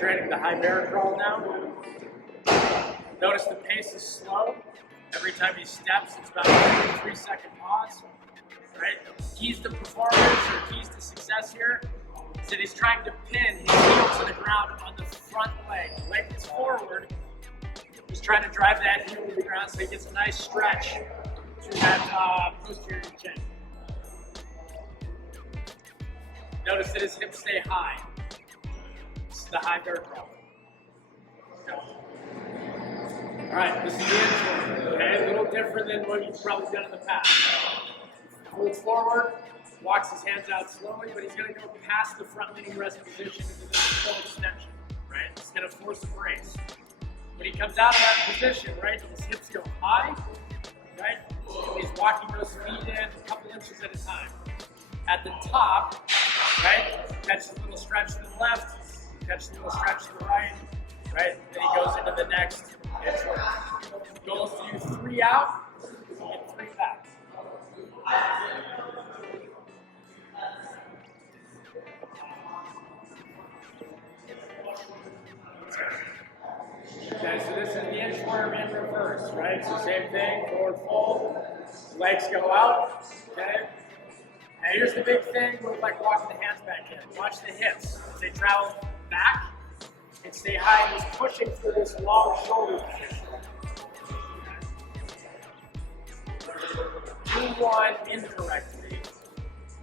demonstrating the high bear crawl now. Notice the pace is slow. Every time he steps, it's about a 3-second pause. Right? Keys to performance or keys to success here is that he's trying to pin his heel to the ground on the front leg. Leg is forward. He's trying to drive that heel to the ground so he gets a nice stretch to that posterior chin. Notice that his hips stay high. This is the high bear crawl. All right, this is the inchworm. Okay, a little different than what you've probably done in the past. Holds forward, walks his hands out slowly, but he's going to go past the front leaning rest position into this full extension. Right? He's going to force a brace. When he comes out of that position, right, his hips go high. Right? He's walking those feet in a couple inches at a time. At the top, right, catch a little stretch to the left, catch a little stretch to the right, right? Then he goes into the next inchworm. Goes to do 3 out and 3 back. Okay, so this is the inchworm in reverse, right? So same thing, forward fold, legs go out, okay? And here's the big thing with like walking the hands back in. Watch the hips. As they travel back and stay high, and he's pushing through this long shoulder position. Do one incorrectly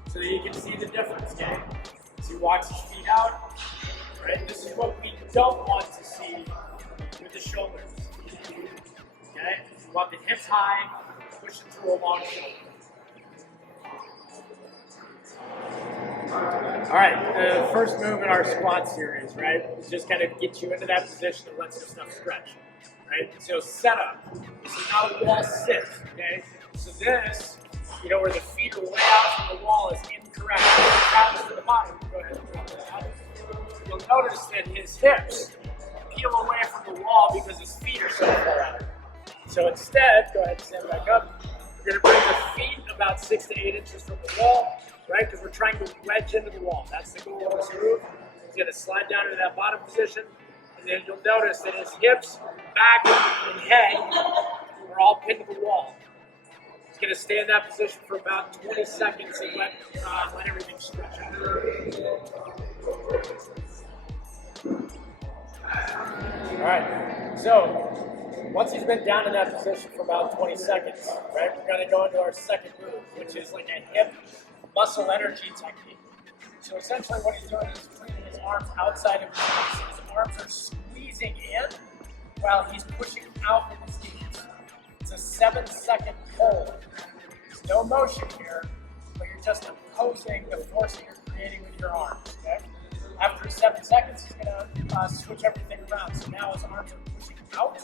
so that you can see the difference, okay? As he walks his feet out, right? This is what we don't want to see with the shoulders, okay? You want the hips high, pushing through a long shoulder. All right, the first move in our squat series, right, is just kind of get you into that position and let some stuff stretch, right? So set up. This is how the wall sits, okay? So this, you know, where the feet are way out from the wall is incorrect. Travis to the bottom. Go ahead and drop that out. You'll notice that his hips peel away from the wall because his feet are so far out. So instead, go ahead and stand back up. You're going to bring the feet about 6 to 8 inches from the wall, right? Because we're trying to wedge into the wall. That's the goal of this move. He's going to slide down into that bottom position, and then you'll notice that his hips, back, and head are all pinned to the wall. He's going to stay in that position for about 20 seconds and let everything stretch out. All right, so once he's been down in that position for about 20 seconds, right, we're going to go into our second move, which is like a hip muscle energy technique. So essentially what he's doing is bringing his arms outside of his knees. His arms are squeezing in while he's pushing out with his knees. It's a 7-second hold. There's no motion here, but you're just opposing the force that you're creating with your arms, okay? After 7 seconds, he's going to switch everything around. So now his arms are pushing out.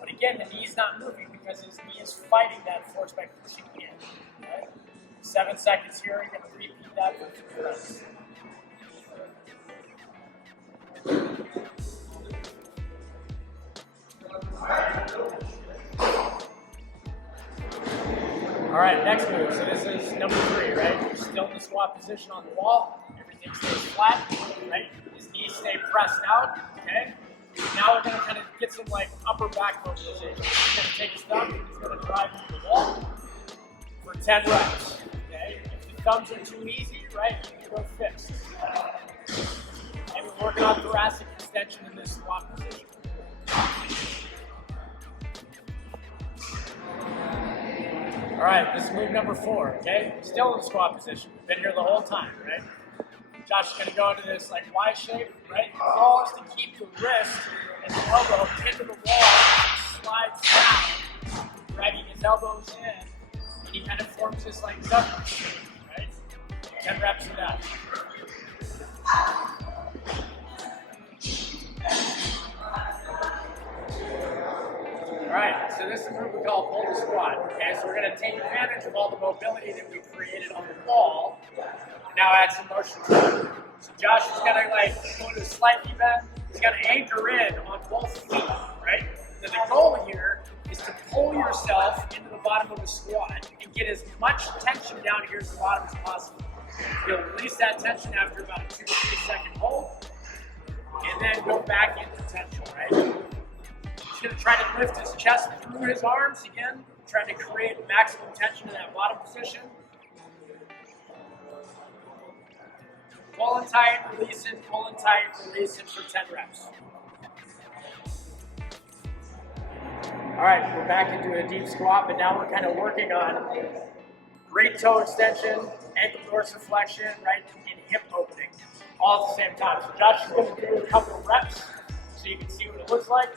But again, the knee's not moving because his knee is fighting that force by pushing in. Okay? 7 seconds here, you're going to repeat that for 2 rounds. All right, next move. So this is number 3, right? You're still in the squat position on the wall. Everything stays flat, right? His knees stay pressed out, okay? Now we're going to kind of get some like upper back mobilization. He's going to take his thumb and he's going to drive into the wall for 10 reps, okay? If the thumbs are too easy, right, you can go fixed. And we're working on thoracic extension in this squat position. All right, this is move number 4, okay? Still in the squat position. We've been here the whole time, right? Josh is going to go into this like Y shape, right? The goal is to keep the wrist and the elbow pinned to the wall and slides down, dragging his elbows in, and he kind of forms this like W shape, right? 10 reps of that. All right, so this is a move we call pull to squat. Okay, so we're going to take advantage of all the mobility that we created on the wall. Now add some motion to it. So Josh is going to like go to slightly bend. He's going to anchor in on both feet, right? So the goal here is to pull yourself into the bottom of the squat and get as much tension down here at the bottom as possible. You'll release that tension after about a 2 to 3 second hold. And then go back into tension, right? He's going to try to lift his chest through his arms again, trying to create maximum tension in that bottom position. Pulling tight, releasing, pulling tight, releasing for 10 reps. All right, we're back into a deep squat, but now we're kind of working on great toe extension, ankle dorsiflexion, right, and hip opening, all at the same time. So Josh is going to do a couple of reps so you can see what it looks like.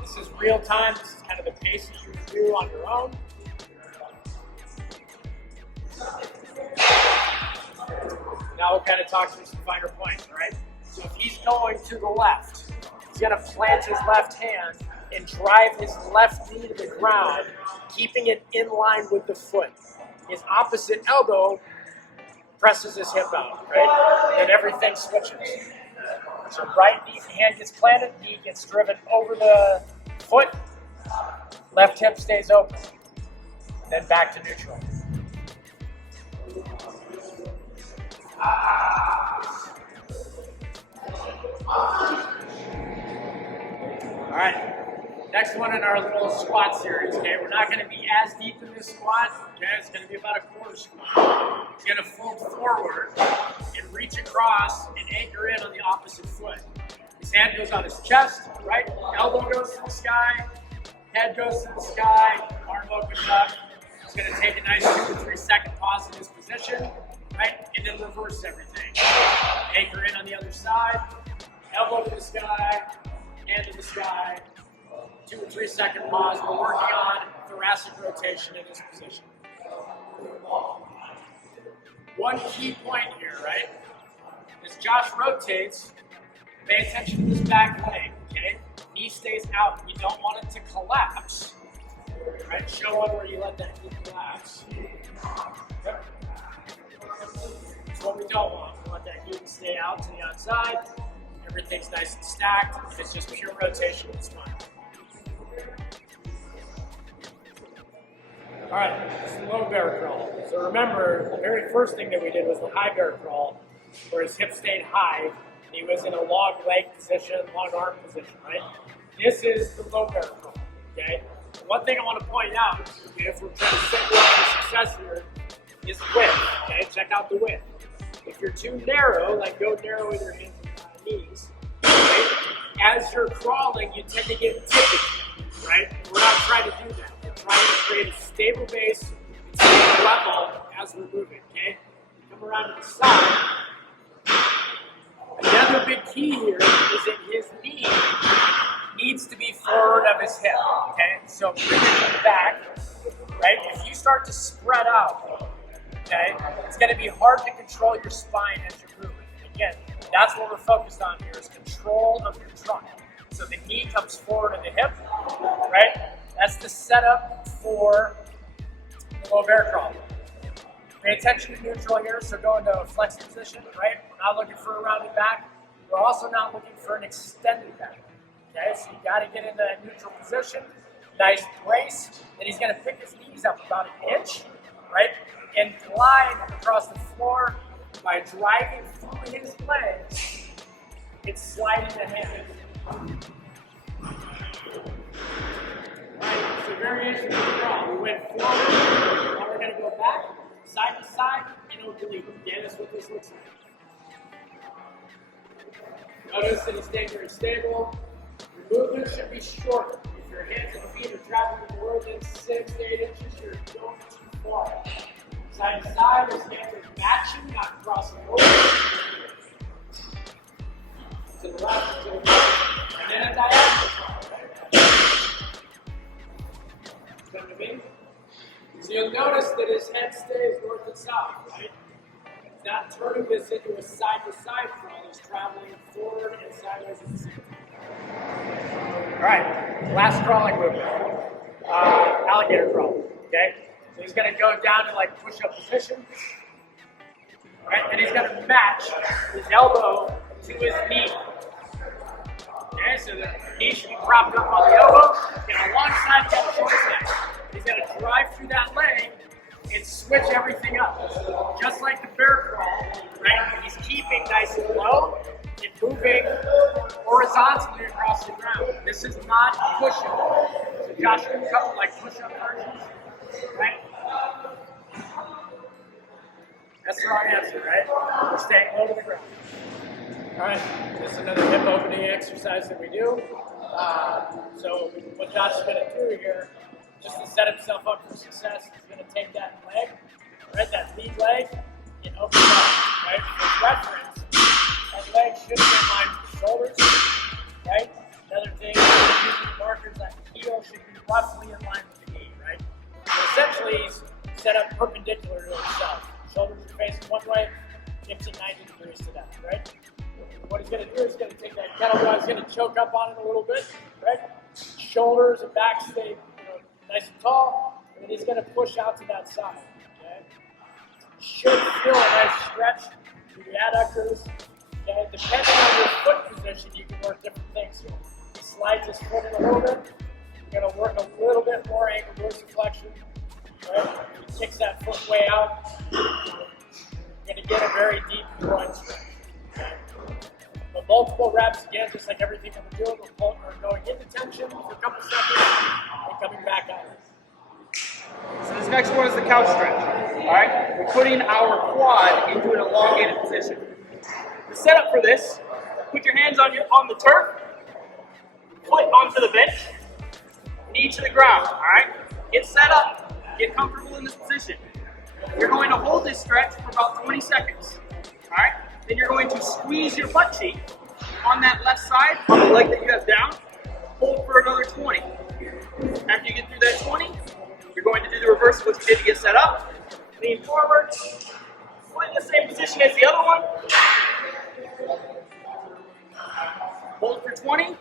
This is real time. This is kind of the pace that you can do on your own. Now we'll kind of talk through some finer points, all right? So if he's going to the left, he's going to plant his left hand and drive his left knee to the ground, keeping it in line with the foot. His opposite elbow presses his hip out, right? Then everything switches. So right knee, hand gets planted, knee gets driven over the foot, left hip stays open. Then back to neutral. All right. Next one in our little squat series, okay? We're not going to be as deep in this squat, okay? It's going to be about a quarter squat. He's going to fold forward and reach across and anchor in on the opposite foot. His hand goes on his chest, right? Elbow goes to the sky, head goes to the sky, arm opens up. He's going to take a nice 2 to 3 second pause in this position, right? And then reverse everything. Anchor in on the other side, elbow to the sky, hand to the sky. 2 or 3 second pause. We're working on thoracic rotation in this position. One key point here, right? As Josh rotates, pay attention to this back leg, okay? Knee stays out. You don't want it to collapse, right? Show one where you let that knee collapse. Yep. That's what we don't want. We want that knee to stay out to the outside. Everything's nice and stacked. It's just pure rotation of the spine. All right, it's the low bear crawl. So remember, the very first thing that we did was the high bear crawl, where his hips stayed high, and he was in a long leg position, long arm position, right? This is the low bear crawl, okay? One thing I want to point out, okay, if we're trying to set you up for success here, is width, okay? Check out the width. If you're too narrow, like go narrow with your hands and knees, okay? As you're crawling, you tend to get tippy, right? We're not trying to do that. Trying to create a stable base, stable level as we're moving, okay? Come around to the side. Another big key here is that his knee needs to be forward of his hip, okay? So bring it back, right? If you start to spread out, okay, it's going to be hard to control your spine as you're moving. Again, that's what we're focused on here is control of your trunk. So the knee comes forward of the hip, right? That's the setup for the low bear crawl. Pay attention to neutral here, so go into a flex position, right? We're not looking for a rounded back. We're also not looking for an extended back. Okay, so you got to get into a neutral position, nice brace. Then he's going to pick his knees up about an inch, right? And glide across the floor by driving through his legs and sliding the hand. Right, so variation of the crawl. We went forward, now we're going to go back, side to side, and oblique. Okay, that's what this looks like. Notice that he's staying very stable. Your movement should be shorter. If your hands and feet are traveling more than 6 to 8 inches, you're going too far. Side to side, his hands are matching, not crossing over. To the left, to the right, and then a diagonal crawl. So you'll notice that his head stays north and south, right? He's not turning this into a side-to-side crawl. He's traveling forward and sideways at the same time. All right, last crawling movement. Alligator crawl, okay? So he's going to go down to like push-up position. All right, then he's going to match his elbow to his knee. Okay, so the knee should be propped up on the elbow. And alongside that short leg. He's going to drive through that leg and switch everything up. Just like the bear crawl, right? He's keeping nice and low, in moving horizontally across the ground. This is not push-up. So Josh, you can cover like push-up versions, right? That's the wrong answer, right? We're staying low to the ground. All right, this is another hip opening exercise that we do. So what Josh is going to do here, just to set himself up for success, he's going to take that leg, right, that lead leg, and open it up, right? For reference, that leg should be in line with the shoulders, right? Another thing, using markers, that heel should be roughly in line with the knee, right? So essentially, he's set up perpendicular to himself. Shoulders are facing one way, hips at 90 degrees to that, right? What he's going to do is he's going to take that kettlebell, he's going to choke up on it a little bit, right? Shoulders and back stay nice and tall, and then he's going to push out to that side, okay? Should feel a nice stretch through the adductors, okay? Depending on your foot position, you can work different things here. He slides his foot in a little bit, you're going to work a little bit more ankle dorsiflexion, right? He kicks that foot way out, you're going to get a very deep groin stretch. But multiple reps, again, just like everything that we're doing, we're going into tension for a couple seconds and coming back out. So this next one is the couch stretch. All right, we're putting our quad into an elongated position. The setup for this: put your hands on the turf, foot onto the bench, knee to the ground. All right, get set up, get comfortable in this position. You're going to hold this stretch for about 20 seconds. All right. Then you're going to squeeze your butt cheek on that left side, on the leg that you have down. Hold for another 20. After you get through that 20, you're going to do the reverse of what you did to get set up. Lean forward, foot in the same position as the other one. Hold for 20,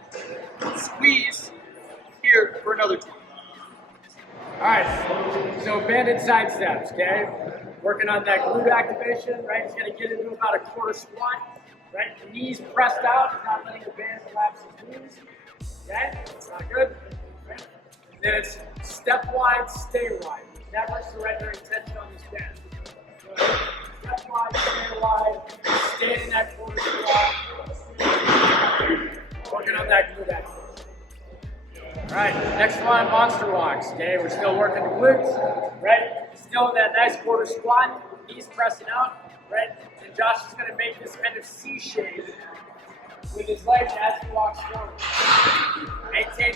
squeeze here for another 20. All right, so banded side steps, okay? Working on that glute activation, right? He's going to get into about a quarter squat, right? The knees pressed out, he's not letting the band collapse his knees, okay? It's not good. Right? And then it's step wide, stay wide. Never surrender tension on this band. So step wide, stay wide, stay in that quarter squat. Working on that glute activation. All right, next one, monster walks, okay? We're still working the glutes, right? Still in that nice quarter squat, knees pressing out, right? And Josh is going to make this kind of C shape with his legs as he walks forward. Maintain